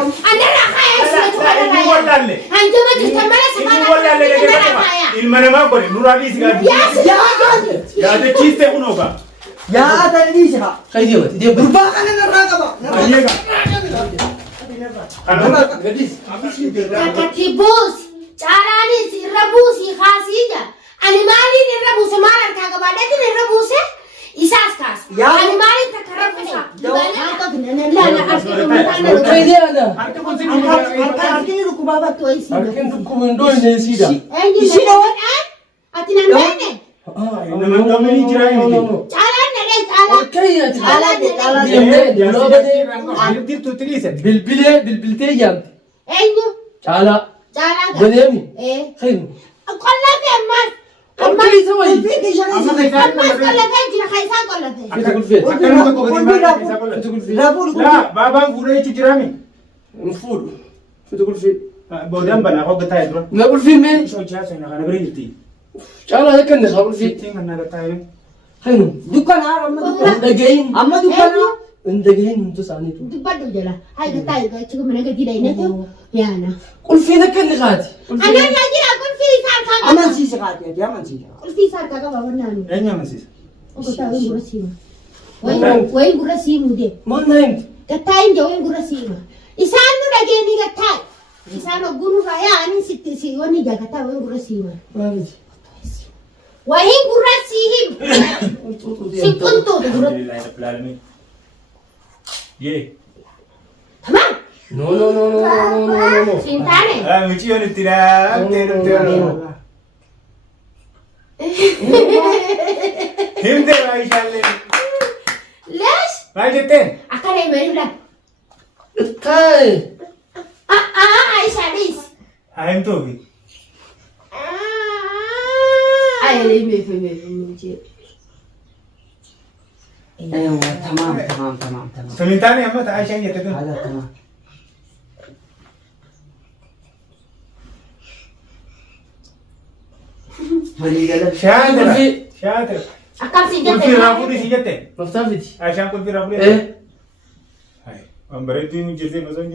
أنا راح ولا اللي عندما تستمر سبحان الله المنا ما قولي نورالي سيجار يا ده كيس تكونوكا يا تلميذها خيدي وقت دي غربا أنا الرقبة أيها أنا كتبوس carani si rabusi khasija animali ni rabuse mara kaga badati ni rabuse isas kas animali takarabusa la la askere mutana خيدي هذا arkani rukubaba to isi أركن تكومندو نسيدا isida wan atina mene إنما دومني جراي مدي carani ne cala أوكي دير توتريسة بالبلتي جام اينو على cala بديمي eh خير kolla ke mas أوكي سوي mas kolla ke jina khaisa kolla ke تقول فين أكلنا تقول فين لا بابا غوري تجرامي مفروض تقول فين بودام بنا هو قتاي درا نقول فين مين شو جالس هنا أنا بريدتي على هيك نقول فين تين أنا قتاي خير دكان أما دقين أما دكان دقين أنت سانيتو dubadu jala hay ka tay ka chiku mena ka gidai ne to yana قول فين كن غادي ana na jira kun fi sar ka أما نسيس قاتي يا ما نسيس kun fi sar ka ba wannan أين يا مسيس o ko ta wen gurasi way gurasi mu de ما نايم ka tay nje way gurasi ma isan nu da ge ni ka tay isan o gunu fa ya ani sitti si woni ga ka tay way gurasi ma ما بدي way gurasi him si kuntu de gurat لله رب العالمين يه tamam نو نو نو نو نو نو نو sintane مشي هون التراب هم ده ما يشالله ليش ما جتين akala imerula كاي aisha dis هم توفي ay me fe أيوة تمام سميتاني أما تعيشين يتكلم هذا تمام شاطر شاطر akal si كل في رافوري سيجتين مفتافتي عشان كل في رافوري ايه هاي أمبريتي من جزء مثلا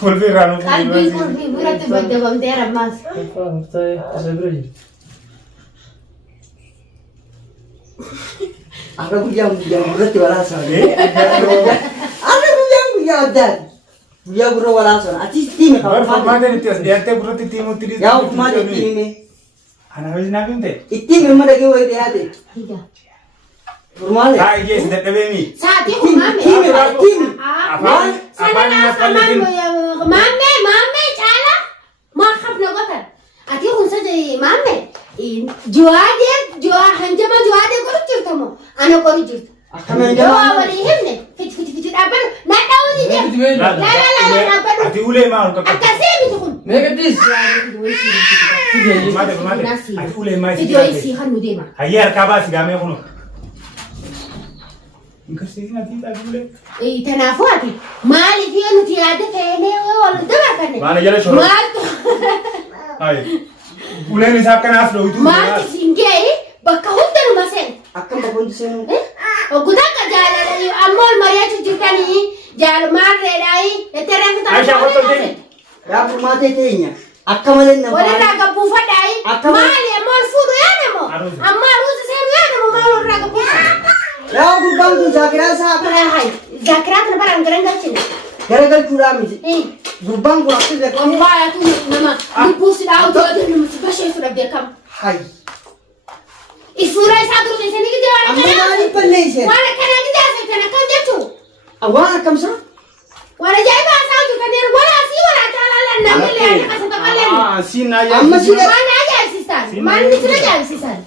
كل في رانو qalbi kun fi burat badde bam dera mas مفتاح زبري أنا بيجام برتي ولا سون أنا بيجام داد بيجام برو ولا سون أتيس تيمي ما خلاص ده نتيس ده أنت برضه تيمو تريز يا ما ده تيمي أنا هوي نابين ده التيمي ما ده كيو يدي هذا higa برمالي هاي جيس ده تبيني saati umame تيمي أفاني يفعل mame chala ma khafna gotan ati hun saje mame juade jua hanjama juade koru jirtamo ana koru jirta أكمل yo wali himne fit abar na dawni je la أتي أولي ما هو akasemi tukun ما قديش ما ده أتي أولي ما video isi hanu dema هيا كاباس جامع خنو إنكسينا تيتا أولي tanafuati mali fiyo nutiade fene wala dama kane ما أنا جالس شو malto هاي أولي نساب كان أفلو يدو malti singei bakka hundanu masen أكمل بقول سنو ogudaka jaalala amol mariatu jirtani jaalu marre dai etere Aisha, what do you think? يا برماتي تينيا أكمل wala النبض raga bufa dai Akam- mali amol fudu yanamo Aruzi. amma ruzi senu yanamo malo raga bufa يا بربان تذاكر ساعة para hai zakrat na barang garanga chini gara kurami eh بربان قرأت ذاكر amma ya tu nama ni pusi da auto da nama bashe su da bekam هاي isura sa duru de seni gidi wala أما kana نالي بليسة wala kana gidi asa kana kan jetu أوانا كم سنة wala jai ba sa ju kaner wala si wala tala la na mele ya kasa ta kalen سينا يا أما سينا mana aja sisan man ni sila aja sisan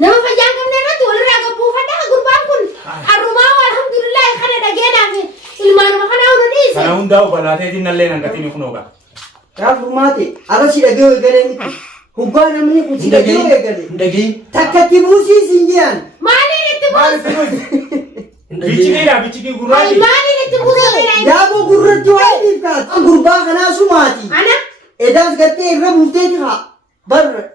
nama panjang kam nena tu wala raga bufa da gurban kun aruma alhamdulillah khana da gena fi ilman ma khana unu ni أنا هوندا وبناتي دي نلين عن كتير يخنوكا يا برماتي أنا سيدا جو يقولي هبانا مني كنت سيدا جو يقولي دقين تكتي بوسي سنجيان mani ni tu ما نسمع بيجي لا بيجي ay غراتي mani ni tu buso ni يا أبو قررت وايد كات قربان خنا سماتي ana إذا سكتي رب مفتيتها بر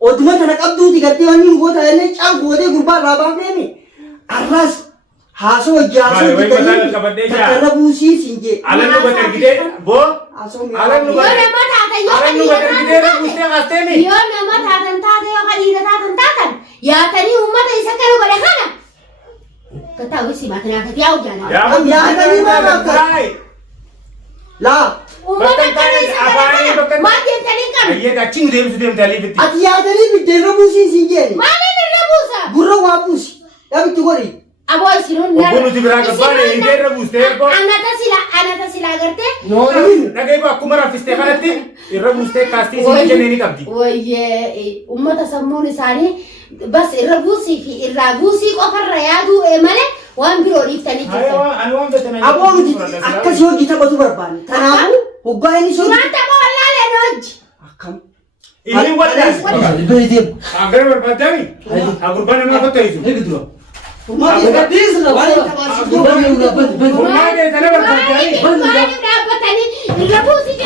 ودمت أنا كابدو تكتي واني مقطع إني شاب قوتي قربان رابع نمي الراس Haasoo jaasoo Maali, wayii mataa qaqqabadhee jira. takka rabuusii siin jee. Alan nu batargitee boo. Haasoo Alan nu Yoo nama taatan yoo Alan nu dhiira batargitee taatan rabuustee qaasteemi. yoo nama taatan taate yoo dhiira taatan yaatanii uummata isa kana godhe kana kataa wisi maatiin akka yaa'u jaalala. yaadanii maal akka? Laa. Uummata kana isa kana bakka maal jettanii qabu? Ayyee achi nu deemsu deemtanii bitti. Ati yaadanii biddeen rabuusii siin jee. Maaliin irra buusa? Gurra waa buusi. Dhabitti godhi. Aboo isinuun Obbo nuti biraa gabbaane hidhee rabuustee boo. anata sila agartee. Dhagee boo akkuma raffistee kanatti irra buustee kaastii isin jennee ni qabdi. Wayyee uummata sammuun isaanii bas irra buusii fi irraa buusii qofarra yaaduu malee waan biroo dhiiftanii jirtan. Ani waan beektan. Aboo nuti akkasii hojii taphatu barbaanne. Kanaafuu hoggaa inni sun. Suuraan tapha wallaalee na hojji. Akkam. Inni wallaan. Bari deemu. Agara barbaadami. Agurbaan nama fattaisu. Eegi dura. Uummatni gadhiis na waan Bari dura bari. Maali kana barbaadami. Maaliif dhaabbatanii irra buusii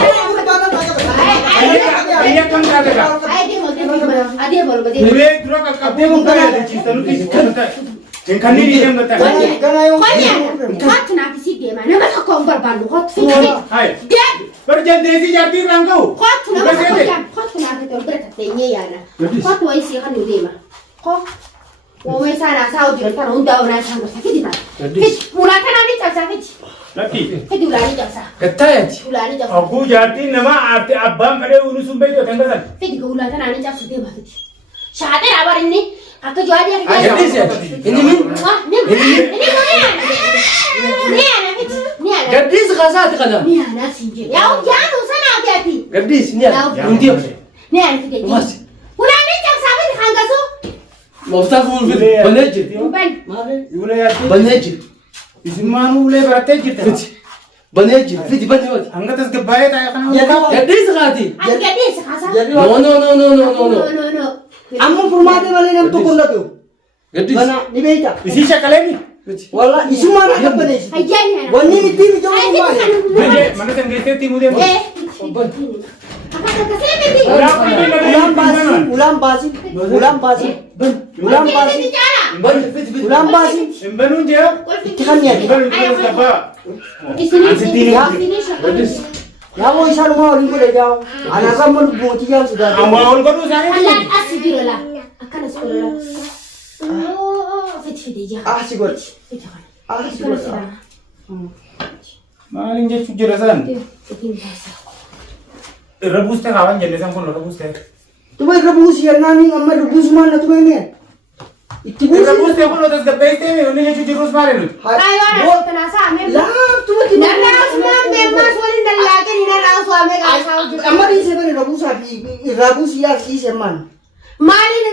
Ayya kam taatedha. jedhama. Ulee dura qaqqabdee mun kana yaadachiista nuti hin kanneen dhiigan gataa. Kottu naaf isii deema nama tokko hin barbaannu kottu fiigee. Hai. Deem. Barjandeesii jaartii irraan ga'u. Kottu nama tokko jaan kottu naaf itti ol bira tatteenyee yaada. Kottu wayii isii kan nu deema. Uumee isaan haasaa hojii kana hundaa onaa isaan gosa fidi ta'a. Fidi ulaa kanaa ni cabsaa fidi. Lakki. Fidi ulaa ni cabsaa. Gattaayati. Ulaa ni cabsaa. Akkuu jaartiin namaa aartee abbaan fedhee unu sun beektu kan gasan. Fidi ulaa kanaa ni cabsu deema fidi. Shaatee dhaabaa inni akka jawaadii akka Gadhiisi ati. Inni min. Gadhiisi kaasaati kana. Gadhiisi ni ati. Hundi ati. Mooftaa fuul fiti. Banee jirti. Ulee yaadtii. Banee jirti. Isimmaan ulee barattee jirta. Fiti. Banee jirti. Fiti banee oti. Hanga tasgabbaa'ee taa'e kana. Gadhiisi kaati. No. amma furmaatee malee nam tokko hin dhaga'u. Gadhiisi. Bana ni beekta. Isii shakkaleemi. Walla isumaan akka baneessu. Wanni ittiin ijoollee maali? Bajee mana san geesseetti mudee mu. Ulaan baasi. Ulaan baasi. Simbanuun jee. Itti kan nyaatu. Simbanuun jee sabbaa. Yaa moo isaan maa waliin godhe jaa'u. Anaarraa amma lubbootii jaa'u sodaatu. Amma ol godhuu isaanii. Asi godhi. Asi godhi. Maaliin jechuun jira san? Irra buustee kaawwan jenne san kun irra buustee. Tuba irra buusi yennaan amma irra buusumaan na tume mee? Itti Irra buusi. buustee kun otoo tasgabbeessitee mee wanni jechuun jirus maali nuti? Amma dhiisee bane irra buusaa fi irraa buusii yaa dhiisee maal? Maaliin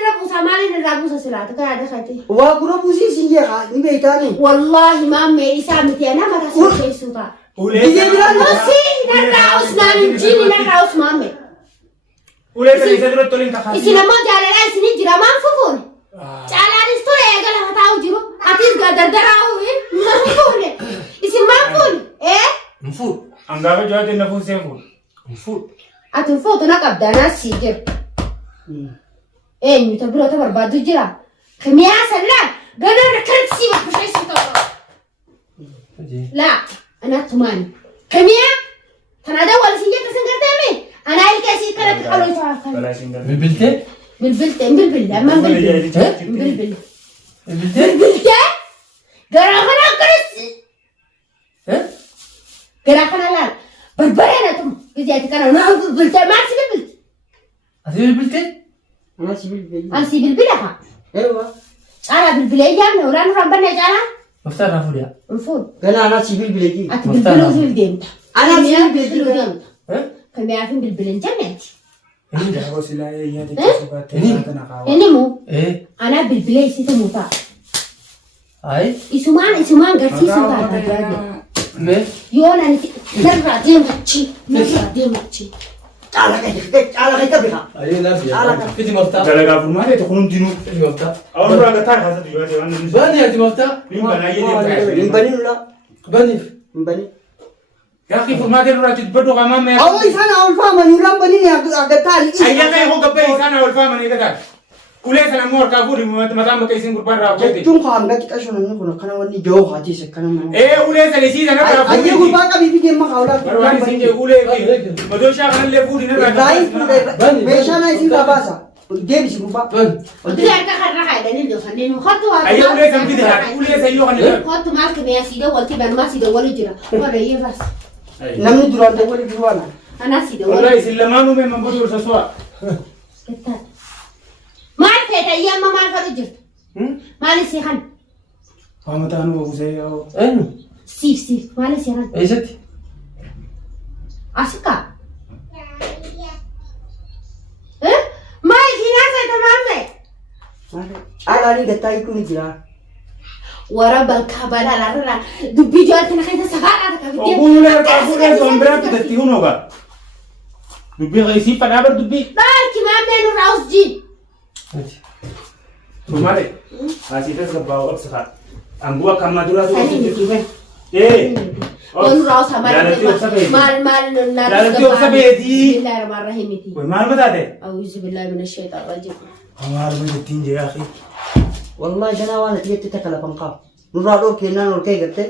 irra buusa silaata kan yaada kate. Waa gurra buusii siin jee haa ni beektaani. Wallahi maammee isaa miti ana mata sirreessuu ta'a. Biyya biraan Nusi narraa usnaan jiini narraa us maammee. Ulee sana isa duratti waliin kakaasu. Isin ammoo jaalalaa isinii jira maan fufuun. Caalaanis ture eegala hataa'u jiru. Atis gadardaraa maan fuune. Isin maan fuune. Mfuud. Angaafa jawaatiin na fuusee fuudha. Mfuud. Ati fuutu na qabdaanaa sii jiru. Eenyuta biroota barbaadu jira. Kamiyaa sallaan ganarra kanatti sii bakka ta'u. Laa anaatu maani. Kamiyaa kana dawwal siin jetta sin garteemi. Anaa ilkee sii kanatti qaloo ta'a. Balaa isin garuu. Bilbiltee. Bilbilte ammaan bilbilte. Bilbiltee. Bilbilte garaa kana akkanas. Garaa kana laal barbaree na tumu. Bijeeti kana naa bilbilte maal si bilbilte. Ati bilbiltee. Ana si bilbilee. Ansi bilbila haa. Eewa. Caalaa bilbilee jaamne ulaan nurraan bannee caalaa. Mooftaa irraa fuudhaa. Infuun. Gana ana si bilbilee. Ati bilbiluuf deemta. Ana si Kamiyaa bilbilee. bilbiluu deemta. Kamiyaa fi bilbileen jenneeti. Jaagoo silaa yaada keessu baattee nyaata na kaawwa. Inni moo anaa bilbilee isii ta'uu ta'a. Ayi. Isumaan garsiisuu taata. Mee. Yoo nani narraa deemachi. Caala kay qabika. Ayi laafii. Fiti mooftaa. Dalagaa furmaatee tokko hundinuu. Fiti mooftaa. Awwan biraa gataa kaasatu yoo ta'e waan nuti. Bani ati mooftaa. Limba naa yee Hin banin ula. Baniif. Hin banin. Yaaqii furmaatee duraa jiru baduu qaamaa mee. Awwa isaan awwal faamanii ulaan banin agataali. Ayyaa kee hoo gabbee isaan awwal faamanii gataa. Ulee sana immoo harkaa fuudhi mataan bakka isin gurbaan raawwate. Jechuun kaan gati qashoo namni kun akkana wanni joo haatis akkana mana. Ulee sana isii sana irraa fuudhi. Ayyee gurbaa qabii fi deemma kaawulaa. Barbaan isin jee ulee fi madooshaa kanallee fuudhi narraa. Baay'ee fuudhee meeshaa naa isin baasa. Deebisi gurbaa. Utii harka kanarraa haidhanii dhufanii nu hattu haa. Ayyee ulee san fide haadha ulee san yoo kana. Hattu maal kamiyaa siidha walti banmaa siidha wali jira. Warra iyyee bas. Namni duraan ta'e wali duwwaana. Anaa siidha wali. Wallahi isin lamaanuu mee mambo dursa su'a. Maal feeta iyyee amma maal fadhu jirtu? Maal isii kan? Maamataan oogusee yoo. Siif maal isii kan? Eessatti? Asika. Maal isii naasata maal ta'e? Alaanii gattaa hiikuun jira. Wara balkaa balaalarraa dubbii jawaatti na keessa safaadhaa takka biddeen. Oguun harkaa fuudhee soon biraatti datti hunooga. Dubbii isii fadhaa bar dubbii. Baalki maammee nurraa usjiin. Tumare. Asiitas gabbaa obsa. Anguu akka ammaa duraa Sanii miti bal. Nurraa usa maal Jaalatti obsa beetii. Bismillahirrahmanirrahim miti. Maal bataate? A'uuzu billahi minash shaitanir rajim. Maal jettiin jee akhi. Wallahi janaa waan ati jettee takka lafan qaba. Nurraa dhoo kennaan ol ka'e gartee.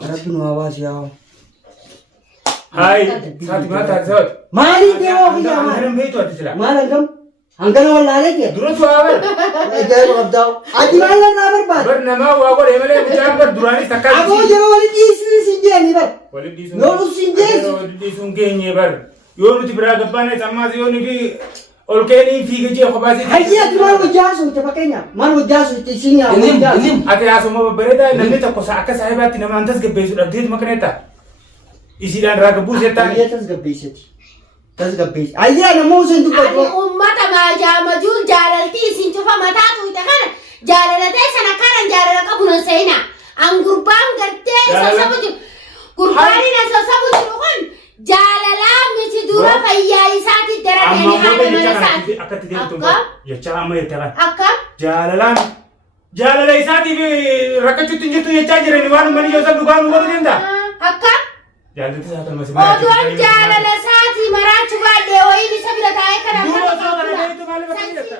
Rabbi nu hawaasi yaa. Hai, saati maataa saati. Maaliin deemaa ofii yaa maal? Hangam beektu ati sila. Maal hangam? Hangana wallaalee kee? Dura tu'aa bar. Ajaa'iba qabdaa. Ati maal naa barbaada? Bar namaa waa godhe malee mucaan bar duraanis takka. Aboo yeroo walitti dhiisni siin jeeni bar. Walitti dhiisuun. Yoo nuti siin jeesi. Walitti dhiisuun geenye bar. Yoo nuti biraa gabbaane sammaas yoo nuti ol keenii fiiga jee kophaasii. Hayyee ati maal wajjaasu itti fakkeenyaaf maal wajjaasu itti siin yaa wajjaasu. Ati haasuma babbareedaa namni tokko akka saahibaatti namaan tasgabbeessu dhabdeetu makaneetta. Isiidhaan raa gabbuu seettaan. Hayyee tasgabbeessati. Tasgabbeessi. Hayyee namoo siin dubbatu. Ani ummata maajamajuun jaalaltii isin cufa mataa tuute kana jaalalatee sana karan jaalala qabu nan seenaa. An gurbaan gartee sassabu jiru. Gurbaan na sassabu jiru kun jaalalaa miti dura fayyaa isaatti daratanii haala mana isaatti. Akkatti deemtu jechaa amma jette kan. Akkam? Jaalalaan jaalala isaatiif rakkachuutti hin jirtu jechaa jirani waan mani yoo san dhugaa nu godhu danda'a. Akkam? Jaallatni isaa kan masi Oduun jaalala isaati maraachu baadhee wayiin isa bira taa'ee kana. Dura osoo kana beektu maaliif akka jedhetta?